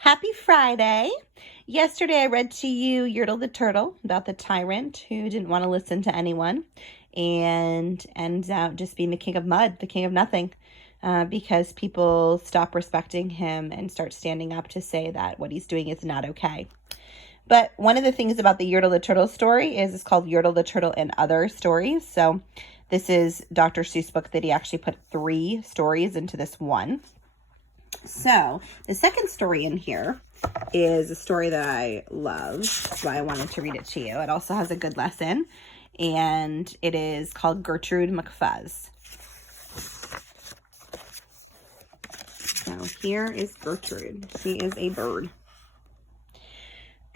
Happy Friday. Yesterday I read to you Yertle the Turtle about the tyrant who didn't want to listen to anyone and ends out just being the king of mud, the king of nothing, because people stop respecting him and start standing up to say that what he's doing is not okay. But one of the things about the Yertle the Turtle story is it's called Yertle the Turtle and Other Stories. So this is Dr. Seuss' book that he actually put 3 stories into this one. So the second story in here is a story that I love. That's why I wanted to read it to you. It also has a good lesson, and it is called Gertrude McFuzz. So here is Gertrude. She is a bird.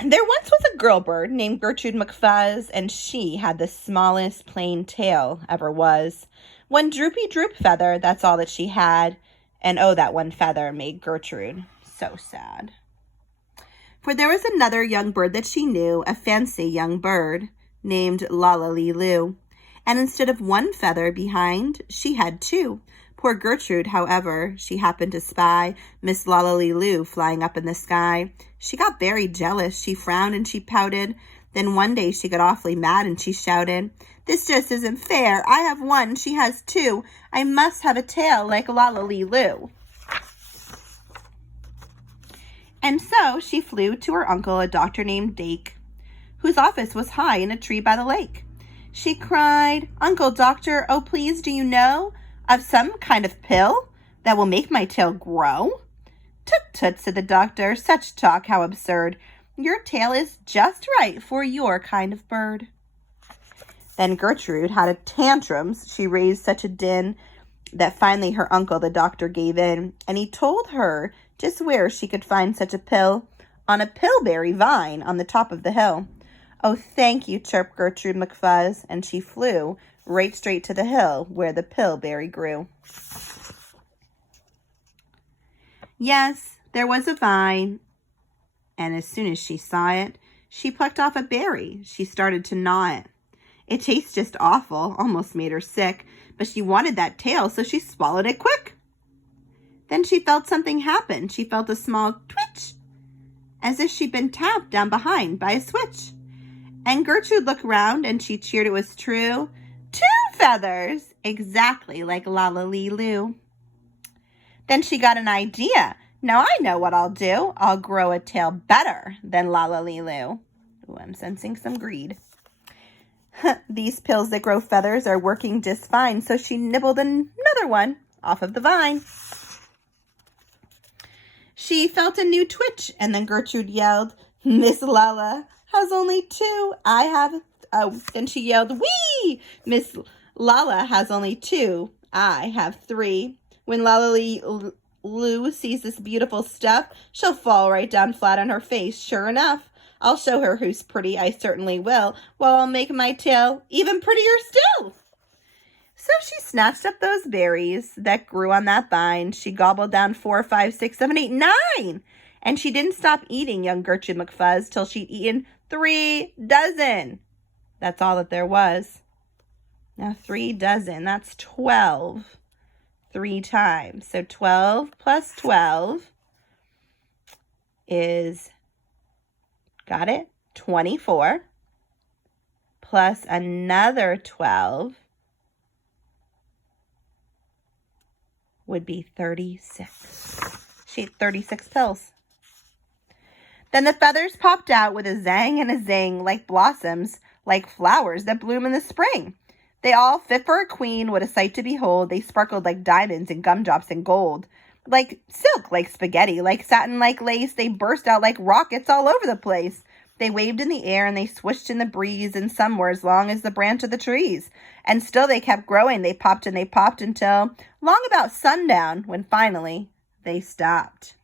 There once was a girl bird named Gertrude McFuzz, and she had the smallest plain tail ever was. One droopy droop feather, that's all that she had. And oh, that one feather made Gertrude so sad. For there was another young bird that she knew, a fancy young bird named Lala-Lee-Loo. And instead of one feather behind, she had 2. Poor Gertrude, however, she happened to spy Miss Lala-Lee-Loo flying up in the sky. She got very jealous. She frowned and she pouted. Then one day she got awfully mad and she shouted, "This just isn't fair. I have 1, she has 2. I must have a tail like Lala-Lee-Loo." And so she flew to her uncle, a doctor named Dake, whose office was high in a tree by the lake. She cried, "Uncle Doctor, oh please, do you know of some kind of pill that will make my tail grow?" "Tut, tut," said the doctor, "such talk, how absurd. Your tail is just right for your kind of bird." Then Gertrude had a tantrums. She raised such a din that finally her uncle, the doctor, gave in, and he told her just where she could find such a pill, on a pillberry vine on the top of the hill. "Oh, thank you," chirped Gertrude McFuzz, and she flew right straight to the hill where the pillberry grew. Yes, there was a vine, and as soon as she saw it, she plucked off a berry. She started to gnaw it. It tastes just awful, almost made her sick, but she wanted that tail, so she swallowed it quick. Then she felt something happen. She felt a small twitch, as if she'd been tapped down behind by a switch. And Gertrude looked round, and she cheered it was true. 2 feathers, exactly like Lala-Lee-Loo. Then she got an idea. "Now I know what I'll do. I'll grow a tail better than Lala-Lee-Loo." Ooh, I'm sensing some greed. "These pills that grow feathers are working just fine," so she nibbled another one off of the vine. She felt a new twitch, and then Gertrude yelled, "Miss Lala has only 2. I have..." Then she yelled, "Wee! Miss Lala has only 2. I have 3. When Lala-Lee-Loo sees this beautiful stuff, she'll fall right down flat on her face, sure enough. I'll show her who's pretty, I certainly will, while I'll make my tail even prettier still." So she snatched up those berries that grew on that vine. She gobbled down 4, 5, 6, 7, 8, 9. And she didn't stop eating young Gertrude McFuzz till she'd eaten 3 dozen. That's all that there was. Now 3 dozen, that's 12. 3 times. So 12 plus 12 is, got it? 24 plus another 12 would be 36. She ate 36 pills. Then the feathers popped out with a zang and a zing, like blossoms, like flowers that bloom in the spring. They all fit for a queen, what a sight to behold. They sparkled like diamonds and gumdrops and gold, like silk, like spaghetti, like satin, like lace. They burst out like rockets all over the place. They waved in the air and they swished in the breeze, and some were as long as the branch of the trees. And still they kept growing. They popped and they popped until long about sundown, when finally they stopped.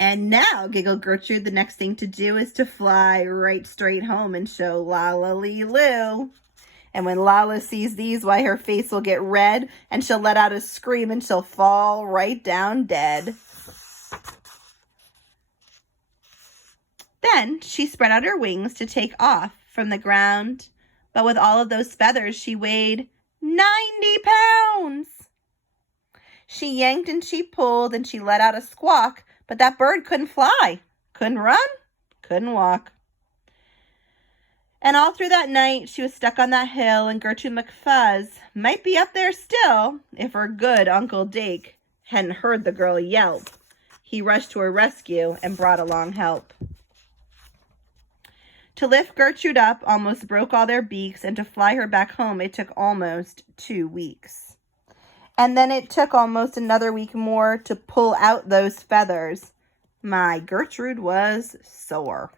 "And now," giggled Gertrude, "the next thing to do is to fly right straight home and show Lala-Lee-Loo. And when Lala sees these, why, her face will get red, and she'll let out a scream, and she'll fall right down dead." Then she spread out her wings to take off from the ground, but with all of those feathers she weighed 90 pounds. She yanked and she pulled and she let out a squawk, but that bird couldn't fly, couldn't run, couldn't walk. And all through that night, she was stuck on that hill, and Gertrude McFuzz might be up there still if her good Uncle Dake hadn't heard the girl yelp. He rushed to her rescue and brought along help. To lift Gertrude up almost broke all their beaks, and to fly her back home it took almost 2 weeks. And then it took almost another week more to pull out those feathers. My Gertrude was sore.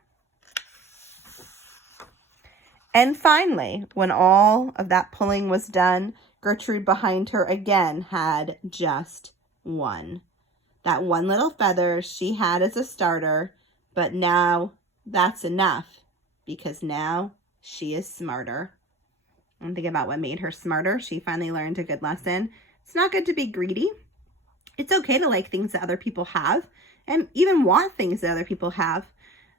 And finally, when all of that pulling was done, Gertrude behind her again had just one. That one little feather she had as a starter, but now that's enough because now she is smarter. And think about what made her smarter. She finally learned a good lesson. It's not good to be greedy. It's okay to like things that other people have and even want things that other people have.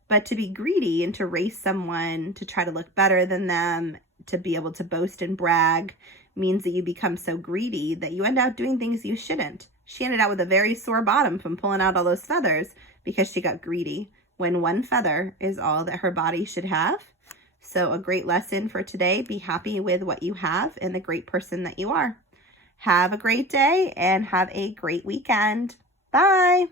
But to be greedy and to race someone, to try to look better than them, to be able to boast and brag, means that you become so greedy that you end up doing things you shouldn't. She ended out with a very sore bottom from pulling out all those feathers because she got greedy, when one feather is all that her body should have. So a great lesson for today, be happy with what you have and the great person that you are. Have a great day and have a great weekend. Bye.